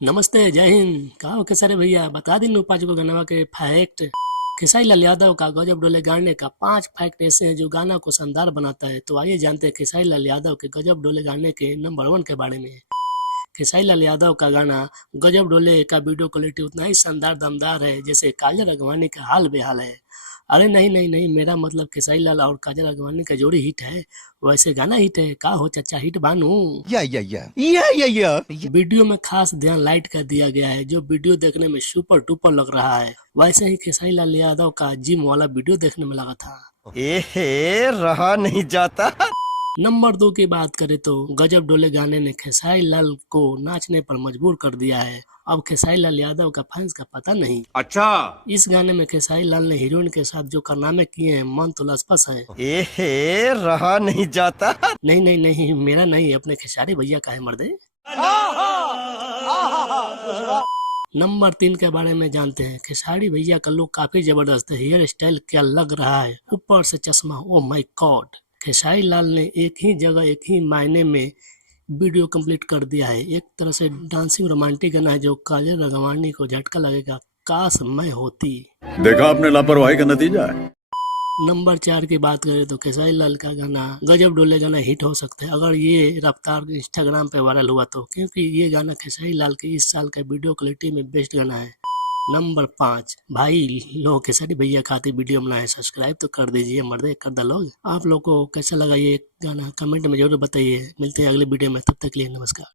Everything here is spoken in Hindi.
नमस्ते, जय हिंद। का हो खेसारी भैया, बता दी पाँच को गनवा के फैक्ट। खेसारी लाल यादव का गजब डोले गाने का 5 फैक्ट ऐसे हैं जो गाना को शानदार बनाता है। तो आइए जानते हैं खेसारी लाल यादव के गजब डोले गाने के नंबर 1 के बारे में। खेसारी लाल यादव का गाना गजब डोले का वीडियो क्वालिटी उतना ही शानदार दमदार है जैसे काजल अगवानी का हाल बेहाल है। अरे नहीं नहीं नहीं, मेरा मतलब खेसारी लाल और काजल अगवानी का जोड़ी हिट है, वैसे गाना हिट है। का हो चाचा, हिट बानू। वीडियो में खास ध्यान लाइट का दिया गया है जो वीडियो देखने में सुपर डुपर लग रहा है। वैसे ही खेसारी लाल यादव का जिम वाला वीडियो देखने में लगा था। एहे रहा नहीं जाता। नंबर 2 की बात करें तो गजब डोले गाने ने खेसारी लाल को नाचने पर मजबूर कर दिया है। अब खेसारी लाल यादव का फैंस का पता नहीं। अच्छा। इस गाने में खेसारी लाल ने हीरोइन के साथ जो कारनामे किए हैं, मन तो लसपस है। एहे रहा नहीं जाता। नहीं नहीं नहीं, मेरा नहीं, अपने खेसारी भैया का है मर्दे। नंबर 3 के बारे में जानते हैं। खेसारी भैया का लुक काफी जबरदस्त है। हेयर स्टाइल क्या लग रहा है, ऊपर से चश्मा, oh my God. Khesari Lal ने एक ही जगह एक ही मायने में वीडियो कंप्लीट कर दिया है। एक तरह से डांसिंग रोमांटिक गाना है जो काजल रघवानी को झटका लगेगा, काश मैं होती। देखा आपने लापरवाही का नतीजा है। नंबर 4 की बात करें तो खेसारी लाल का गाना गजब डोले गाना हिट हो सकता है अगर ये रफ्तार इंस्टाग्राम पे वायरल हुआ तो, क्योंकि ये गाना खेसारी लाल के इस साल का वीडियो क्वालिटी में बेस्ट गाना है। नंबर 5, भाई लोग खेसारी भैया खाते वीडियो बनाए, सब्सक्राइब तो कर दीजिए मर्दे, कर दो लोग। आप लोग को कैसा लगा ये गाना कमेंट में जरूर बताइए। मिलते हैं अगले वीडियो में, तब तक के लिए नमस्कार।